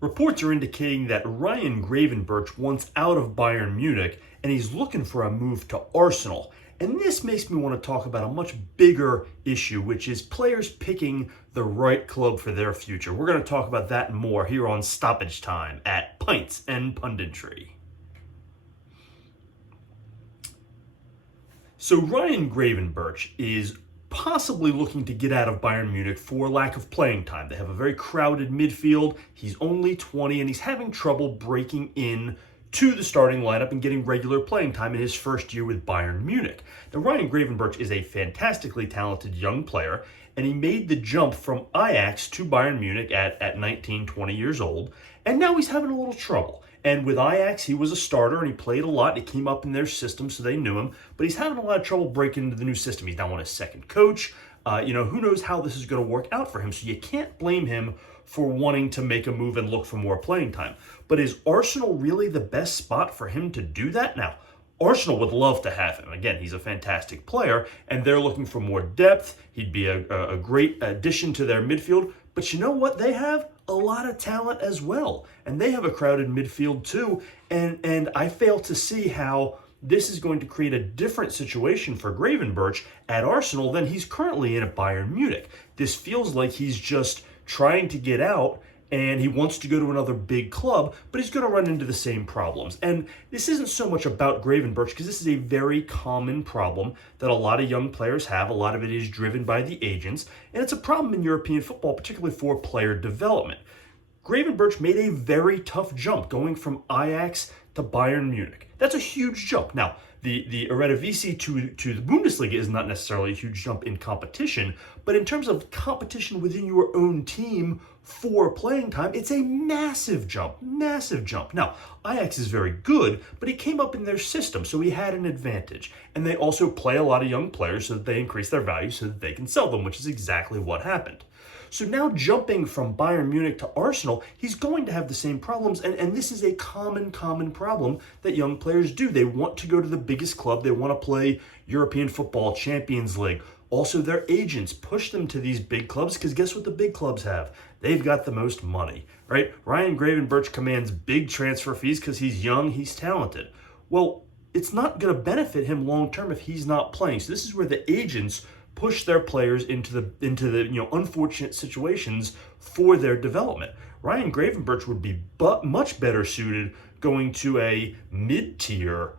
Reports are indicating that Ryan Gravenberch wants out of Bayern Munich and he's looking for a move to Arsenal. And this makes me want to talk about a much bigger issue, which is players picking the right club for their future. We're going to talk about that and more here on Stoppage Time at Pints and Punditry. So Ryan Gravenberch is possibly looking to get out of Bayern Munich for lack of playing time. They have a very crowded midfield. He's only 20 and he's having trouble breaking in to the starting lineup and getting regular playing time in his first year with Bayern Munich. Now, Ryan Gravenberch is a fantastically talented young player, and he made the jump from Ajax to Bayern Munich at 19, 20 years old, and now he's having a little trouble. And with Ajax, he was a starter, and he played a lot. He came up in their system, so they knew him. But he's having a lot of trouble breaking into the new system. He's now on his second coach. Who knows how this is going to work out for him. So you can't blame him for wanting to make a move and look for more playing time. But is Arsenal really the best spot for him to do that? Now, Arsenal would love to have him. Again, he's a fantastic player, and they're looking for more depth. He'd be a great addition to their midfield. But you know what? They have a lot of talent as well. And they have a crowded midfield too. And I fail to see how this is going to create a different situation for Gravenberch at Arsenal than he's currently in at Bayern Munich. This feels like he's just trying to get out and he wants to go to another big club, but he's going to run into the same problems. And this isn't so much about Gravenberch because this is a very common problem that a lot of young players have. A lot of it is driven by the agents, and it's a problem in European football, particularly for player development. Gravenberch made a very tough jump going from Ajax to Bayern Munich. That's a huge jump. Now, the Eredivisie to the Bundesliga is not necessarily a huge jump in competition, but in terms of competition within your own team for playing time, it's a massive jump, massive jump. Now, Ajax is very good, but he came up in their system, so he had an advantage. And they also play a lot of young players so that they increase their value so that they can sell them, which is exactly what happened. So now jumping from Bayern Munich to Arsenal, he's going to have the same problems, and this is a common problem that young players do. They want to go to the biggest club. They want to play European football, Champions League. Also, their agents push them to these big clubs because guess what the big clubs have? They've got the most money, right? Ryan Gravenberch commands big transfer fees because he's young, he's talented. Well, it's not going to benefit him long term if he's not playing. So this is where the agents push their players into the unfortunate situations for their development. Ryan Gravenberch would be much better suited going to a mid-tier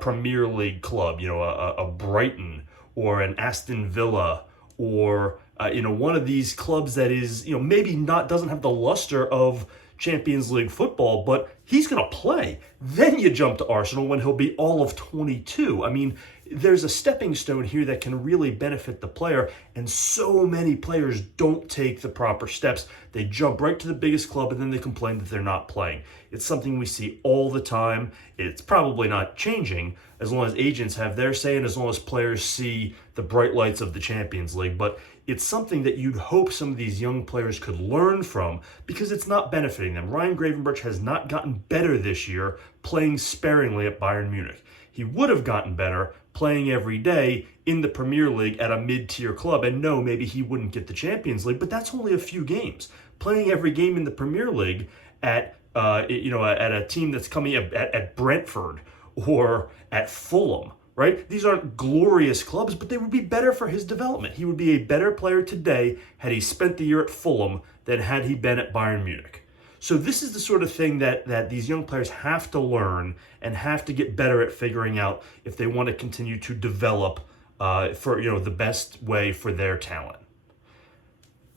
Premier League club, a Brighton or an Aston Villa or one of these clubs that is maybe doesn't have the luster of Champions League football, but he's going to play. Then you jump to Arsenal when he'll be all of 22. I mean, there's a stepping stone here that can really benefit the player, and so many players don't take the proper steps. They jump right to the biggest club, and then they complain that they're not playing. It's something we see all the time. It's probably not changing as long as agents have their say and as long as players see the bright lights of the Champions League. But it's something that you'd hope some of these young players could learn from because it's not benefiting them. Ryan Gravenberch has not gotten better this year playing sparingly at Bayern Munich. He would have gotten better playing every day in the Premier League at a mid-tier club. And no, maybe he wouldn't get the Champions League, but that's only a few games. Playing every game in the Premier League at a team that's coming at Brentford or at Fulham, right? These aren't glorious clubs, but they would be better for his development. He would be a better player today had he spent the year at Fulham than had he been at Bayern Munich. So this is the sort of thing that these young players have to learn and have to get better at figuring out if they want to continue to develop for the best way for their talent.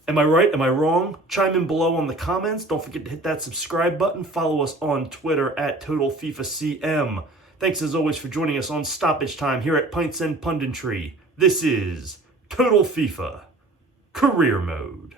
Am I right? Am I wrong? Chime in below on the comments. Don't forget to hit that subscribe button. Follow us on Twitter at TotalFIFACM. Thanks as always for joining us on Stoppage Time here at Pints and Punditry. This is Total FIFA Career Mode.